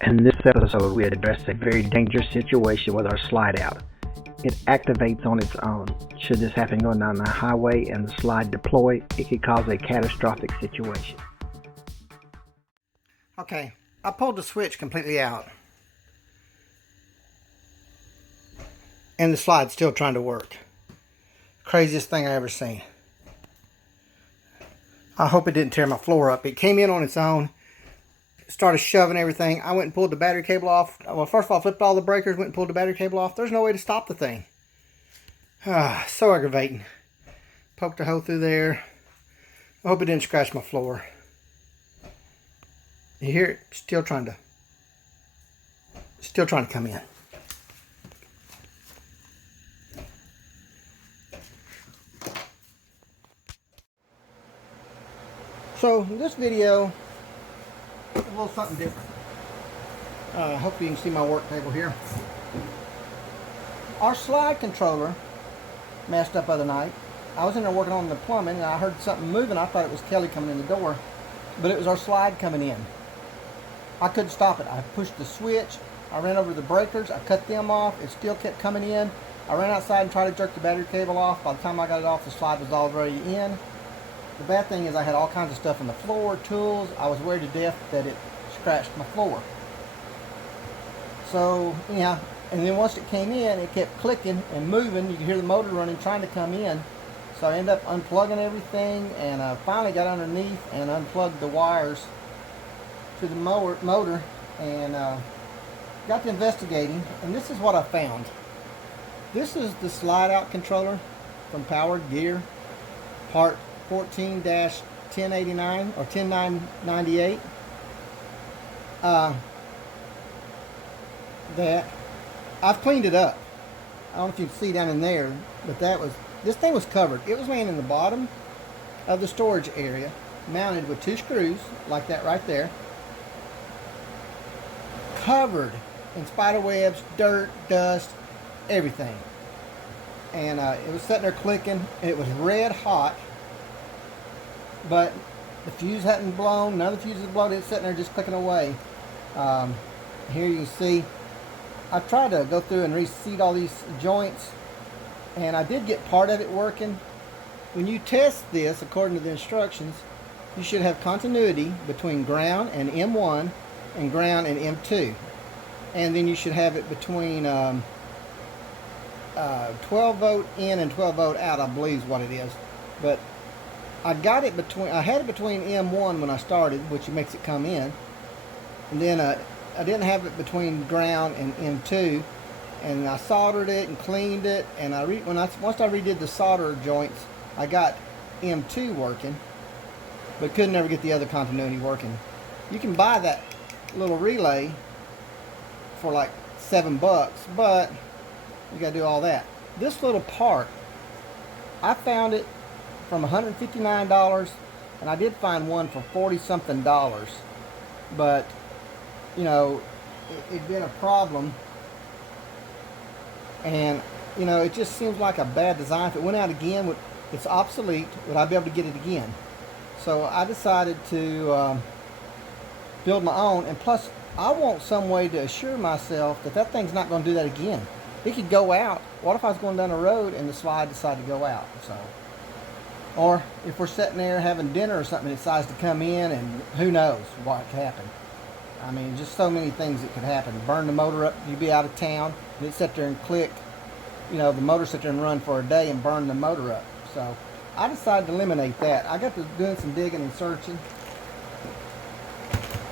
In this episode, we address a very dangerous situation with our slide out. It activates on its own. Should this happen going down the highway and the slide deploy, it could cause a catastrophic situation. Okay, I pulled the switch completely out. And the slide's still trying to work. Craziest thing I ever seen. I hope it didn't tear my floor up. It came in on its own. Started shoving everything. I went and pulled the battery cable off. Well, first of all, I flipped all the breakers, went and pulled the battery cable off. There's no way to stop the thing. So aggravating. Poked a hole through there. I hope it didn't scratch my floor. You hear it? Still trying to come in. So this video is a little something different. Hopefully you can see my work table here. Our slide controller messed up the other night. I was in there working on the plumbing and I heard something moving. I thought it was Kelly coming in the door, but it was our slide coming in. I couldn't stop it. I pushed the switch. I ran over the breakers. I cut them off. It still kept coming in. I ran outside and tried to jerk the battery cable off. By the time I got it off, the slide was already in. The bad thing is I had all kinds of stuff on the floor, tools. I was worried to death that it scratched my floor. So, yeah, and then once it came in, it kept clicking and moving. You could hear the motor running, trying to come in. So I ended up unplugging everything, and I finally got underneath and unplugged the wires to the motor and got to investigating. And this is what I found. This is the slide out controller from Powered Gear, part 14-1089 or 10998. That I've cleaned it up. I don't know if you can see down in there, but this thing was covered. It was laying in the bottom of the storage area, mounted with 2 screws like that right there, covered in spider webs, dirt, dust, everything. And it was sitting there clicking, and it was red hot. But the fuse hadn't blown. None of the fuses had blown. It's sitting there just clicking away. Here you can see I tried to go through and reseat all these joints, and I did get part of it working. When you test this according to the instructions, you should have continuity between ground and M1 and ground and M2, and then you should have it between 12 volt in and 12 volt out, I believe is what it is. But I had it between M1 when I started, which makes it come in, and then I didn't have it between ground and M2, and I soldered it and cleaned it, and once I redid the solder joints, I got M2 working, but could never get the other continuity working. You can buy that little relay for like $7, but you got to do all that. This little part, I found it from $159, and I did find one for $40-something, but you know, it'd been a problem, and you know, it just seems like a bad design. If it went out again, it's obsolete. Would I be able to get it again? So I decided to build my own, and plus I want some way to assure myself that that thing's not going to do that again. It could go out. What if I was going down the road and the slide decided to go out? So, or if we're sitting there having dinner or something, it decides to come in, and who knows what could happen. I mean, just so many things that could happen. Burn the motor up, you'd be out of town, and it sit there and click. You know, the motor sit there and run for a day and burn the motor up. So I decided to eliminate that. I got to doing some digging and searching.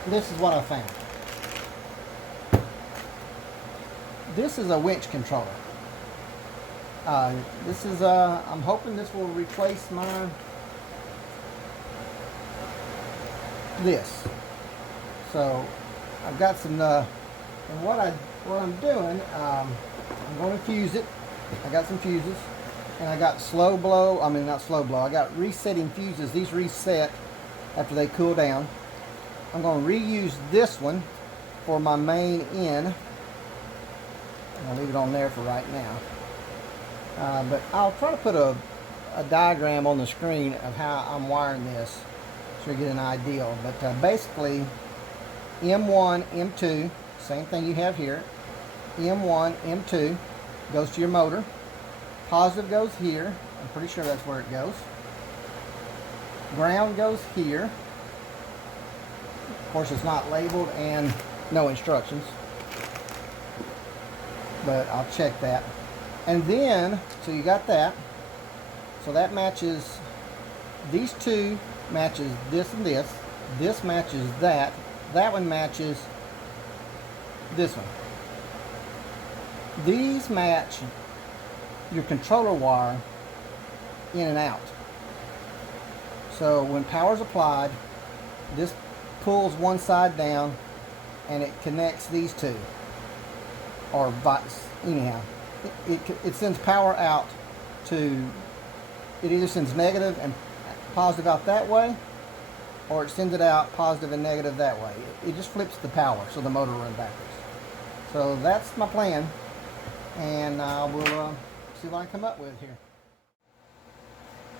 This is what I found. This is a winch controller. I'm hoping this will replace this. So I've got some, and what I'm doing, I'm going to fuse it. I got some fuses, and I got I got resetting fuses. These reset after they cool down. I'm going to reuse this one for my main in. I'll leave it on there for right now. But I'll try to put a diagram on the screen of how I'm wiring this so you get an idea. But basically, M1, M2, same thing you have here. M1, M2 goes to your motor. Positive goes here. I'm pretty sure that's where it goes. Ground goes here. Of course, it's not labeled and no instructions, but I'll check that. And then, so you got that. So that matches, these two matches this and this. This matches that. That one matches this one. These match your controller wire in and out. So when power's applied, this pulls one side down and it connects these two. Or anyhow, it sends power out to, it either sends negative and positive out that way, or it sends it out positive and negative that way. It just flips the power so the motor runs backwards. So that's my plan, and we'll see what I come up with here.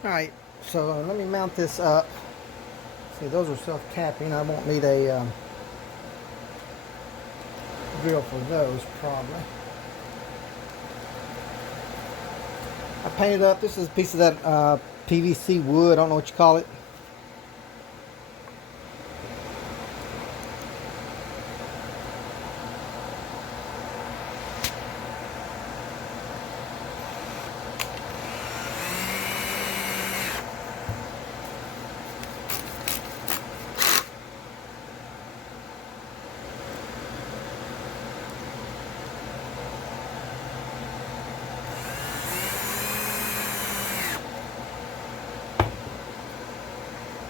Alright, so let me mount this up. See, those are self-tapping. I won't need a drill for those, probably. I painted up, this is a piece of that PVC wood, I don't know what you call it.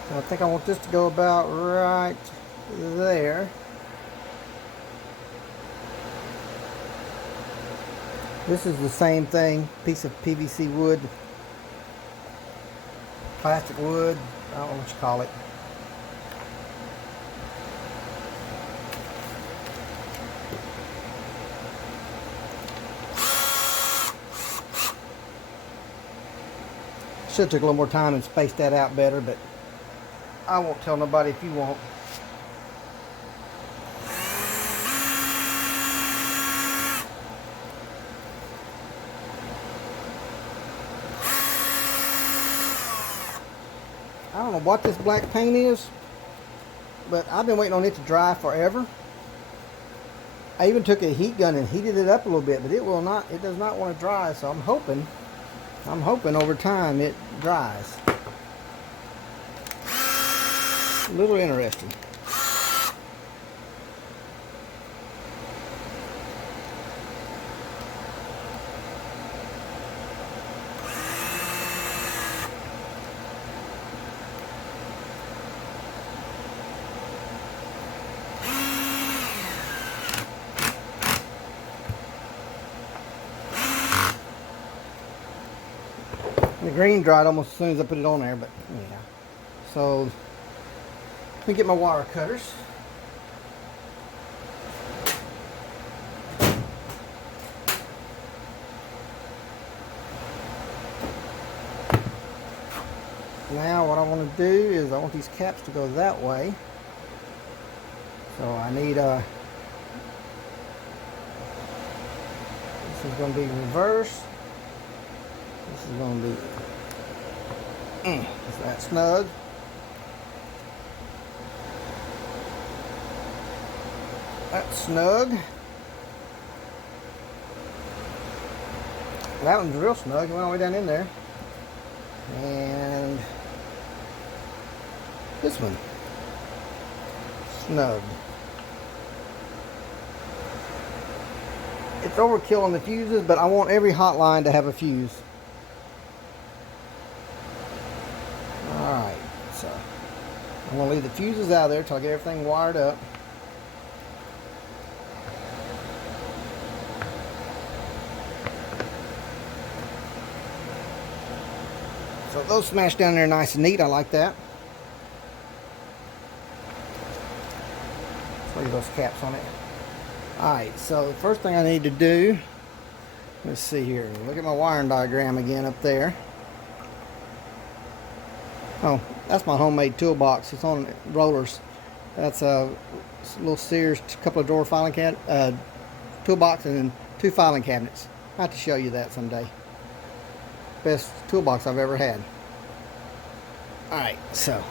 I think I want this to go about right there. This is the same thing, piece of PVC wood, plastic wood, I don't know what you call it. Should have took a little more time and spaced that out better, but I won't tell nobody if you won't. I don't know what this black paint is, but I've been waiting on it to dry forever. I even took a heat gun and heated it up a little bit, but it does not want to dry, so I'm hoping over time it dries. A little interesting. The green dried almost as soon as I put it on there, but yeah. So let me get my wire cutters. Now what I want to do is I want these caps to go that way. So I need this is going to be reverse. This is going to be is that snug. That's snug. That one's real snug. It went all the way down in there. And this one, snug. It's overkill on the fuses, but I want every hot line to have a fuse. Alright, so I'm going to leave the fuses out of there until I get everything wired up. So those smash down there nice and neat. I like that. Let's leave those caps on it. Alright, so the first thing I need to do, let's see here. Look at my wiring diagram again up there. Oh, that's my homemade toolbox. It's on rollers. That's little Sears couple of drawer filing toolbox, and then 2 filing cabinets. I have to show you that someday. Best toolbox I've ever had. Alright, so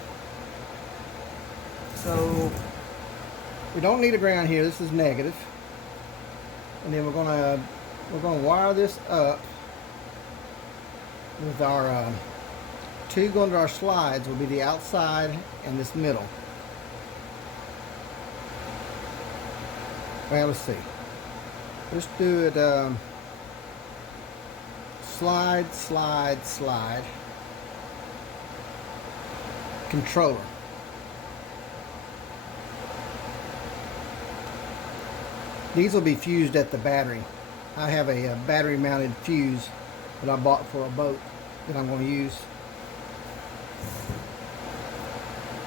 we don't need a ground here. This is negative. And then we're gonna wire this up with our 2 going to our slides will be the outside and this middle. Well, let's see. Let's do it slide, slide, slide. Controller. These will be fused at the battery. I have a battery mounted fuse that I bought for a boat that I'm going to use.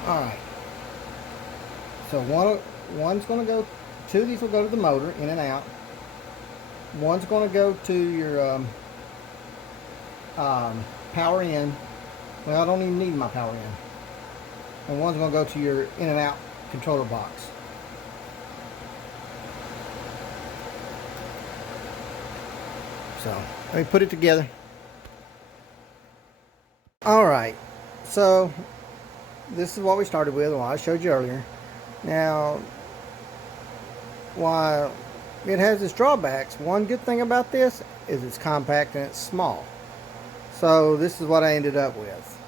Alright. So one's going to go, 2 of these will go to the motor, in and out. One's going to go to your power in. Well, I don't even need my power in. And one's going to go to your in and out controller box. So let me put it together. Alright, so this is what we started with, what I showed you earlier. Now, while it has its drawbacks, one good thing about this is it's compact and it's small. So this is what I ended up with.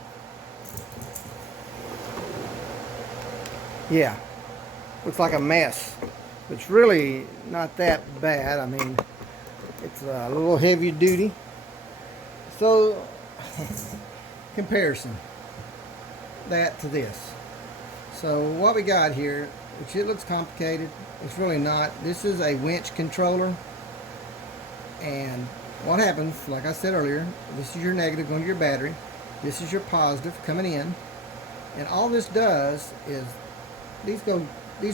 Yeah, looks like a mess. It's really not that bad. I mean, it's a little heavier duty. So, comparison, that to this. So what we got here, which it looks complicated, it's really not. This is a winch controller. And what happens, like I said earlier, this is your negative going to your battery. This is your positive coming in. And all this does is, these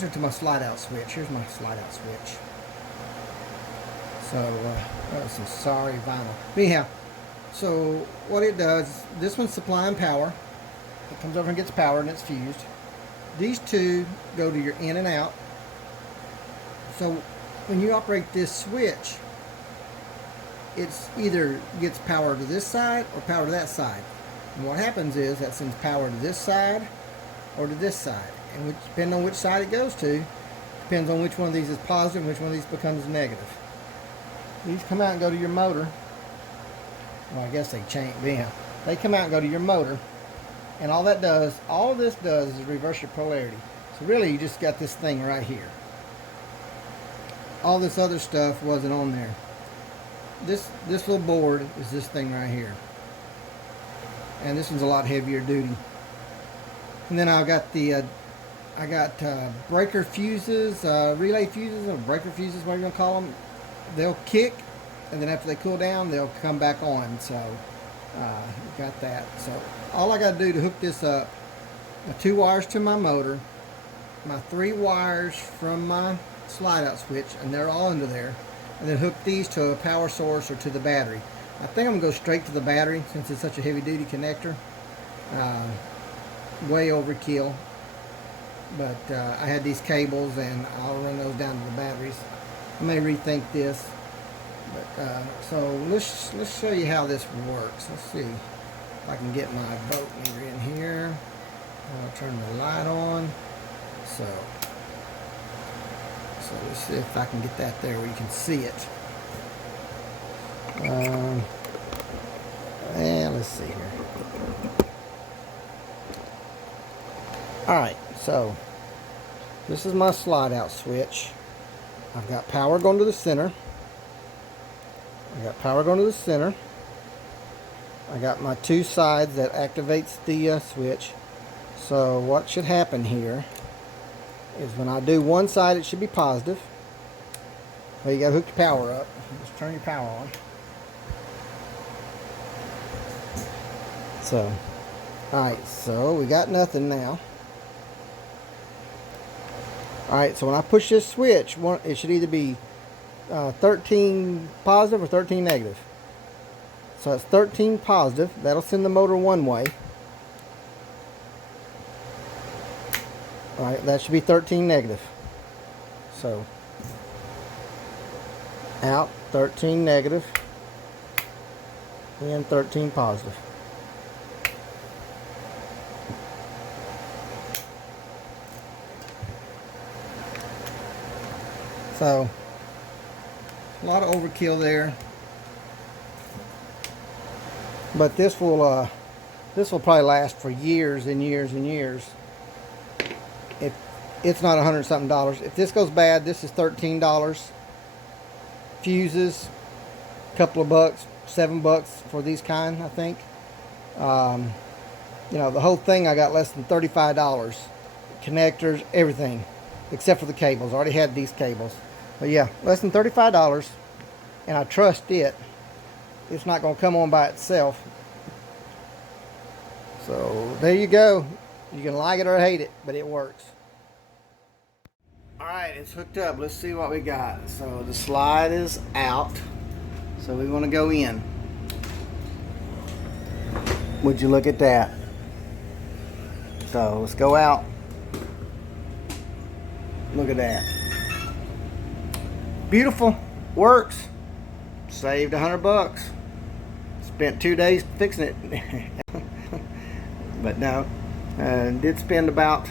are to my slide out switch. Here's my slide out switch. So, that was some sorry vinyl. But anyhow, so what it does, this one's supplying power. It comes over and gets power and it's fused. These 2 go to your in and out. So when you operate this switch, it's either gets power to this side or power to that side. And what happens is that sends power to this side or to this side. And depending on which side it goes to, depends on which one of these is positive and which one of these becomes negative. These come out and go to your motor. Well, I guess they change. Yeah, they come out and go to your motor. And all this does is reverse your polarity. So really you just got this thing right here. All this other stuff wasn't on there. This little board is this thing right here. And this one's a lot heavier duty. And then I've got the breaker fuses, relay fuses, or breaker fuses, whatever you want to call them. They'll kick, and then after they cool down, they'll come back on. So, got that. So, all I got to do to hook this up, my 2 wires to my motor, my 3 wires from my slide out switch, and they're all under there, and then hook these to a power source or to the battery. I think I'm going to go straight to the battery since it's such a heavy duty connector. Way overkill. But I had these cables and I'll run those down to the batteries. I may rethink this. But so let's show you how this works. Let's see if I can get my boat meter in here. I'll turn the light on. So let's see if I can get that there where you can see it. And let's see here. Alright, so this is my slide out switch. I've got power going to the center. I got my 2 sides that activates the switch. So what should happen here is when I do one side, it should be positive. Well, you got to hook the power up. Just turn your power on. So, alright, so we got nothing now. Alright, so when I push this switch, it should either be 13 positive or 13 negative. So it's 13 positive. That'll send the motor one way. Alright, that should be 13 negative. So out 13 negative, in 13 positive. So a lot of overkill there, but this will probably last for years and years and years. If it's not $100-something. If this goes bad, this is $13. Fuses, a couple of bucks, $7 for these kind, I think. You know, the whole thing I got less than $35. Connectors, everything, except for the cables. I already had these cables. But yeah, less than $35, and I trust it. It's not going to come on by itself. So there you go. You can like it or hate it, but it works. Alright, it's hooked up. Let's see what we got. So the slide is out. So we want to go in. Would you look at that? So let's go out. Look at that. Beautiful. Works. Saved $100. Spent 2 days fixing it. But no, did spend about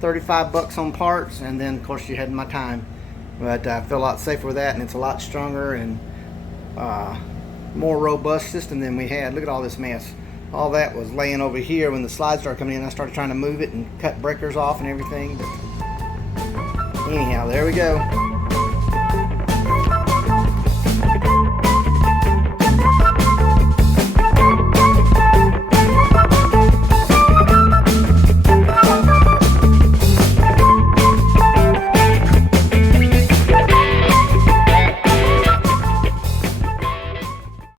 $35 on parts, and then of course you had my time. But I feel a lot safer with that, and it's a lot stronger and more robust system than we had. Look at all this mess. All that was laying over here when the slide started coming in. I started trying to move it and cut breakers off and everything. But anyhow, there we go.